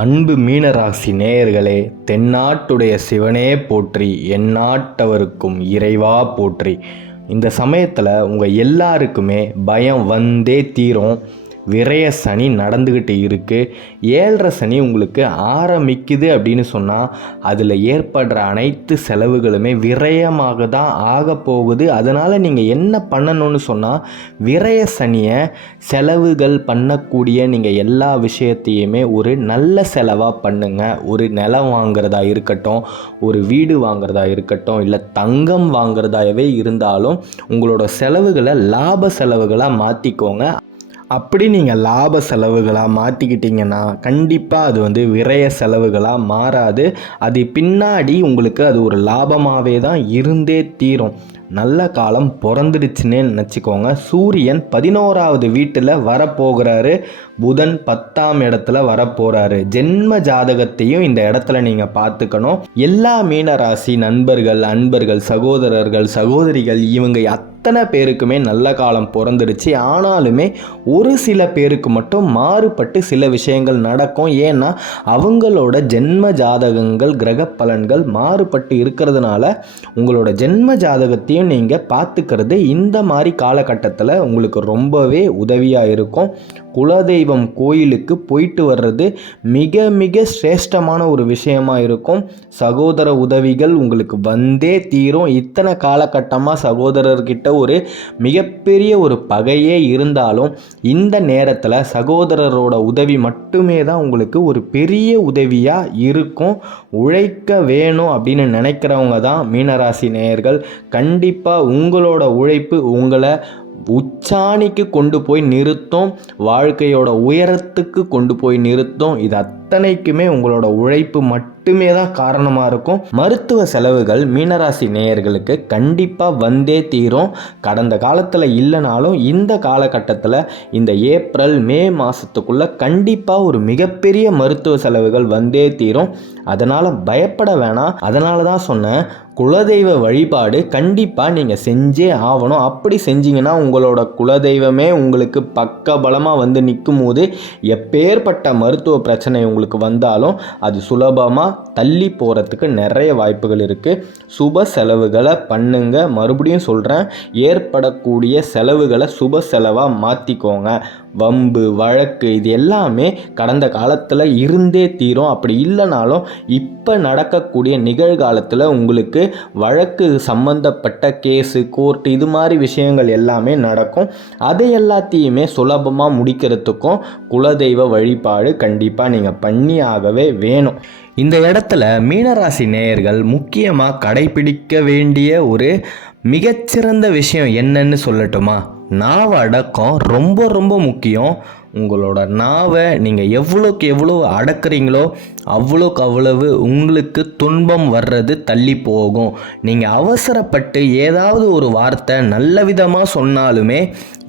அன்பு மீனராசி நேயர்களே தென்னாட்டுடைய சிவனே போற்றி எந்நாட்டவருக்கும் இறைவா போற்றி. இந்த சமயத்தில் உங்கள் எல்லாருக்குமே பயம் வந்தே தீரும். விரய சனி நடந்துக்கிட்டு இருக்குது ஏழரை சனி உங்களுக்கு ஆரம்பிக்குது அப்படின்னு சொன்னால் அதில் ஏற்படுற அனைத்து செலவுகளுமே விரயமாக தான் ஆக போகுது. அதனால் நீங்கள் என்ன பண்ணணும்னு சொன்னால் விரய சனியை செலவுகள் பண்ணக்கூடிய நீங்கள் எல்லா விஷயத்தையுமே ஒரு நல்ல செலவாக பண்ணுங்கள் ஒரு நிலம் வாங்குறதா இருக்கட்டும் ஒரு வீடு வாங்குறதா இருக்கட்டும் இல்லை தங்கம் வாங்குறதாகவே இருந்தாலும் உங்களோட செலவுகளை லாப செலவுகளாக மாற்றிக்கோங்க அப்படி நீங்கள் லாப செலவுகளாக மாற்றிக்கிட்டிங்கன்னா கண்டிப்பாக அது வந்து விரய செலவுகளாக மாறாது. அது பின்னாடி உங்களுக்கு அது ஒரு லாபமாகவே தான் இருந்தே தீரும். நல்ல காலம் பிறந்துடுச்சுன்னே நினச்சிக்கோங்க. சூரியன் பதினோராவது வீட்டில் வரப்போகிறாரு. புதன் பத்தாம் இடத்துல வரப்போகிறாரு ஜென்ம ஜாதகத்தையும் இந்த இடத்துல நீங்கள் பார்த்துக்கணும். எல்லா மீனராசி நண்பர்கள் அன்பர்கள் சகோதரர்கள் சகோதரிகள் இவங்க அத்தனை பேருக்குமே நல்ல காலம் பிறந்துடுச்சு. ஆனாலுமே ஒரு சில பேருக்கு மட்டும் மாறுபட்டு சில விஷயங்கள் நடக்கும். ஏன்னா அவங்களோட ஜென்ம ஜாதகங்கள் கிரக பலன்கள் மாறுபட்டு இருக்கிறதுனால உங்களோட ஜென்ம ஜாதகத்தையும் நீங்கள் பார்த்துக்கிறது இந்த மாதிரி காலகட்டத்தில் உங்களுக்கு ரொம்பவே உதவியாக இருக்கும். குலதெய்வம் கோயிலுக்கு போயிட்டு வர்றது மிக மிக சிரேஷ்டமான ஒரு விஷயமா இருக்கும். சகோதர உதவிகள் உங்களுக்கு வந்தே தீரும். இத்தனை காலகட்டமாக சகோதரர்கிட்ட ஒரு மிகப்பெரிய ஒரு பகையே இருந்தாலும் இந்த நேரத்தில் சகோதரரோட உதவி மட்டுமே தான் உங்களுக்கு ஒரு பெரிய உதவியாக இருக்கும். உழைக்க வேணும் அப்படின்னு நினைக்கிறவங்க தான் மீனராசி நேயர்கள். கண்டிப்பாக உங்களோட உழைப்பு உங்களை உச்சாணிக்கு கொண்டு போய் நிறுத்தும். வாழ்க்கையோட உயரத்துக்கு கொண்டு போய் நிறுத்தும். இது அத்தனைக்குமே உங்களோட உழைப்பு மட்டுமே தான் காரணமாக இருக்கும். மருத்துவ செலவுகள் மீனராசி நேயர்களுக்கு கண்டிப்பாக வந்தே தீரும். கடந்த காலத்தில் இல்லைனாலும் இந்த காலகட்டத்தில் இந்த ஏப்ரல் மே மாதத்துக்குள்ளே கண்டிப்பாக ஒரு மிகப்பெரிய மருத்துவ செலவுகள் வந்தே தீரும். அதனால் பயப்பட வேணாம். அதனால தான் சொன்னேன் குலதெய்வ வழிபாடு கண்டிப்பாக நீங்கள் செஞ்சே ஆகணும். அப்படி செஞ்சீங்கன்னா உங்களோட குலதெய்வமே உங்களுக்கு பக்கபலமாக வந்து நிற்கும் போது எப்பேற்பட்ட மருத்துவ பிரச்சனை உங்களுக்கு வந்தாலும் அது சுலபமாக தள்ளி போகிறதுக்கு நிறைய வாய்ப்புகள் இருக்குது சுப செலவுகளை பண்ணுங்க. மறுபடியும் சொல்கிறேன் ஏற்படக்கூடிய செலவுகளை சுப செலவாக மாற்றிக்கோங்க வம்பு வழக்கு இது எல்லாமே கடந்த காலத்தில் இருந்தே தீரும். அப்படி இல்லைனாலும் இப்போ நடக்கக்கூடிய நிகழ்காலத்தில் உங்களுக்கு வழக்கு சம்பந்தப்பட்ட கேஸு கோர்ட்டு இது மாதிரி விஷயங்கள் எல்லாமே நடக்கும். அதை எல்லாத்தையுமே சுலபமாக முடிக்கிறதுக்கும் குலதெய்வ வழிபாடு கண்டிப்பாக நீங்கள் பண்ணி ஆகவே வேணும். இந்த இடத்துல மீனராசி நேயர்கள் முக்கியமாக கடைபிடிக்க வேண்டிய ஒரு மிகச்சிறந்த விஷயம் என்னன்னு சொல்லட்டுமா? நாவடக்கம் ரொம்ப ரொம்ப முக்கியம். உங்களோட நாவை நீங்கள் எவ்வளோக்கு எவ்வளோ அடக்குறீங்களோ அவ்வளோக்கு அவ்வளவு உங்களுக்கு துன்பம் வர்றது தள்ளி போகும். நீங்கள் அவசரப்பட்டு ஏதாவது ஒரு வார்த்தை நல்ல விதமாக சொன்னாலுமே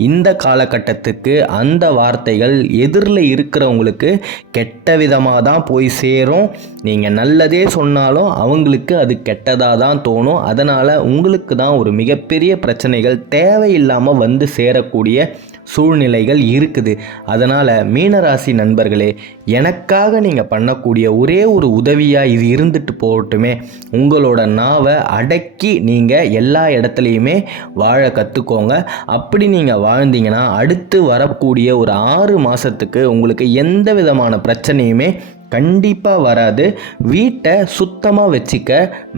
இந்த காலகட்டத்துக்கு அந்த வார்த்தைகள் எதிரில் இருக்கிறவங்களுக்கு கெட்ட விதமாக தான் போய் சேரும். நீங்கள் நல்லதே சொன்னாலும் அவங்களுக்கு அது கெட்டதாக தான் தோணும். அதனால் உங்களுக்கு தான் ஒரு மிகப்பெரிய பிரச்சனைகள் தேவையில்லாமல் வந்து சேரக்கூடிய சூழ்நிலைகள் இருக்குது. அதனால் மீனராசி நண்பர்களே எனக்காக நீங்கள் பண்ணக்கூடிய ஒரே ஒரு உதவியாக இது இருந்துட்டு போகட்டுமே. உங்களோட நாவை அடக்கி நீங்கள் எல்லா இடத்துலையுமே வாழ கற்றுக்கோங்க அப்படி நீங்கள் வாழ்ந்தீங்கன்னா அடுத்து வரக்கூடிய ஒரு ஆறு மாதத்துக்கு உங்களுக்கு எந்த விதமான பிரச்சனையுமே கண்டிப்பாக வராது. வீட்டை சுத்தமாக வச்சுக்க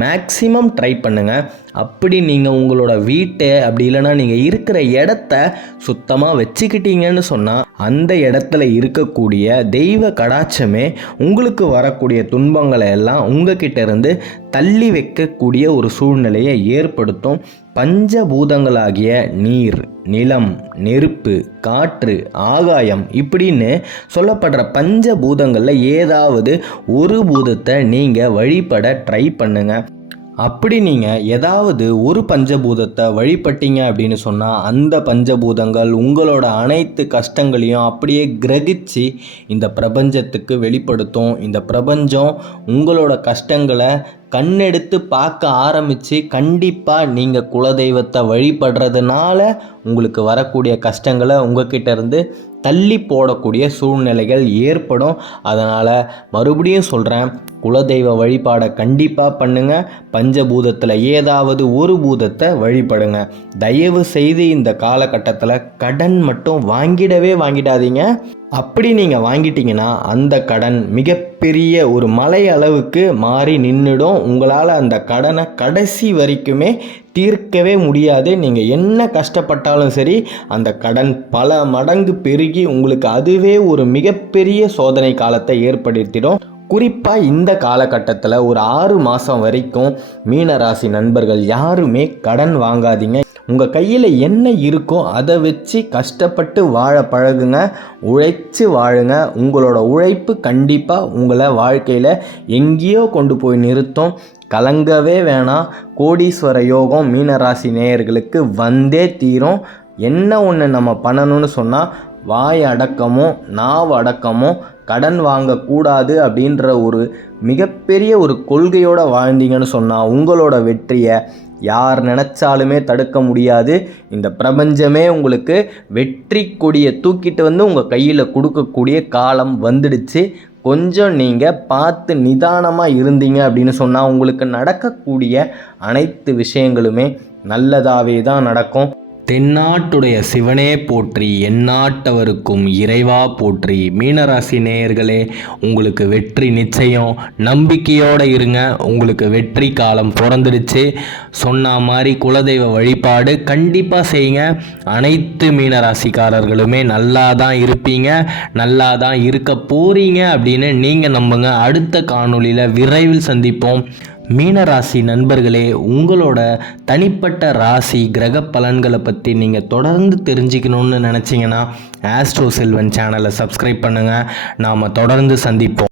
மேக்ஸிமம் ட்ரை பண்ணுங்கள் அப்படி நீங்கள் உங்களோட வீட்டை அப்படி இல்லைன்னா நீங்கள் இருக்கிற இடத்த சுத்தமாக வச்சுக்கிட்டீங்கன்னு சொன்னால் அந்த இடத்துல இருக்கக்கூடிய தெய்வ கடாட்சமே உங்களுக்கு வரக்கூடிய துன்பங்களை எல்லாம் உங்ககிட்ட இருந்து தள்ளி வைக்கக்கூடிய ஒரு சூழ்நிலையை ஏற்படுத்தும் பஞ்சபூதங்களாகிய நீர் நிலம் நெருப்பு காற்று ஆகாயம் இப்படின்னு சொல்லப்படுற பஞ்சபூதங்களில் ஏதாவது ஒரு பூதத்தை நீங்கள் வழிபட ட்ரை பண்ணுங்கள் அப்படி நீங்கள் ஏதாவது ஒரு பஞ்சபூதத்தை வழிபட்டீங்க அப்படின்னு சொன்னால் அந்த பஞ்சபூதங்கள் உங்களோட அனைத்து கஷ்டங்களையும் அப்படியே கிரகிச்சு இந்த பிரபஞ்சத்துக்கு வெளிப்படுத்தும். இந்த பிரபஞ்சம் உங்களோட கஷ்டங்களை கண்ணெடுத்து பார்க்க ஆரம்பித்து கண்டிப்பாக நீங்கள் குலதெய்வத்தை வழிபடுறதுனால உங்களுக்கு வரக்கூடிய கஷ்டங்களை உங்ககிட்ட இருந்து தள்ளி போடக்கூடிய சூழ்நிலைகள் ஏற்படும். அதனால் மறுபடியும் சொல்கிறேன் குலதெய்வ வழிபாடை கண்டிப்பாக பண்ணுங்கள் பஞ்சபூதத்தில் ஏதாவது ஒரு பூதத்தை வழிபடுங்க. தயவு செய்து இந்த காலகட்டத்தில் கடன் மட்டும் வாங்கிடவே வாங்கிடாதீங்க. அப்படி நீங்கள் வாங்கிட்டீங்கன்னா அந்த கடன் மிகப்பெரிய ஒரு மலை அளவுக்கு மாறி நின்றுடும் உங்களால் அந்த கடனை கடைசி வரைக்குமே தீர்க்கவே முடியாது. நீங்கள் என்ன கஷ்டப்பட்டாலும் சரி அந்த கடன் பல மடங்கு பெருகி உங்களுக்கு அதுவே ஒரு மிகப்பெரிய சோதனை காலத்தை ஏற்படுத்திடும். குறிப்பாக இந்த காலகட்டத்தில் ஒரு ஆறு மாதம் வரைக்கும் மீனராசி நண்பர்கள் யாருமே கடன் வாங்காதீங்க. உங்கள் கையில் என்ன இருக்கோ அதை வச்சு கஷ்டப்பட்டு வாழ பழகுங்க உழைச்சி வாழுங்க. உங்களோட உழைப்பு கண்டிப்பாக உங்களை வாழ்க்கையில் எங்கேயோ கொண்டு போய் நிறுத்தும். கலங்கவே வேணாம். கோடீஸ்வர யோகம் மீனராசி நேயர்களுக்கு வந்தே தீரும். என்ன ஒன்று நம்ம பண்ணணும்னு சொன்னால் வாய் அடக்கமும் நாவு அடக்கமும் கடன் வாங்கக்கூடாது அப்படின்ற ஒரு மிகப்பெரிய ஒரு கொள்கையோடு வாழ்ந்தீங்கன்னு சொன்னால் உங்களோட வெற்றியை யார் நினச்சாலுமே தடுக்க முடியாது. இந்த பிரபஞ்சமே உங்களுக்கு வெற்றி கொடியை தூக்கிட்டு வந்து உங்கள் கையில் கொடுக்கக்கூடிய காலம் வந்துடுச்சு. கொஞ்சம் நீங்கள் பார்த்து நிதானமாக இருந்தீங்க அப்படின்னு சொன்னால் உங்களுக்கு நடக்கக்கூடிய அனைத்து விஷயங்களுமே நல்லதாகவே தான் நடக்கும். தென்னாட்டுடைய சிவனே போற்றி எந்நாட்டவருக்கும் இறைவா போற்றி. மீனராசி நேயர்களே உங்களுக்கு வெற்றி நிச்சயம். நம்பிக்கையோடு இருங்க. உங்களுக்கு வெற்றி காலம் பிறந்துடுச்சு. சொன்ன மாதிரி குலதெய்வ வழிபாடு கண்டிப்பாக செய்யுங்க. அனைத்து மீனராசிக்காரர்களுமே நல்லா தான் இருப்பீங்க. நல்லா தான் இருக்க போகிறீங்க அப்படின்னு நீங்கள் நம்புங்க. அடுத்த காணொளியில் விரைவில் சந்திப்போம். மீனராசி நண்பர்களே உங்களோட தனிப்பட்ட ராசி கிரக பலன்களை பற்றி நீங்கள் தொடர்ந்து தெரிஞ்சுக்கணுன்னு நினச்சிங்கன்னா ஆஸ்ட்ரோ செல்வன் சேனலை சப்ஸ்கிரைப் பண்ணுங்கள் நாம் தொடர்ந்து சந்திப்போம்.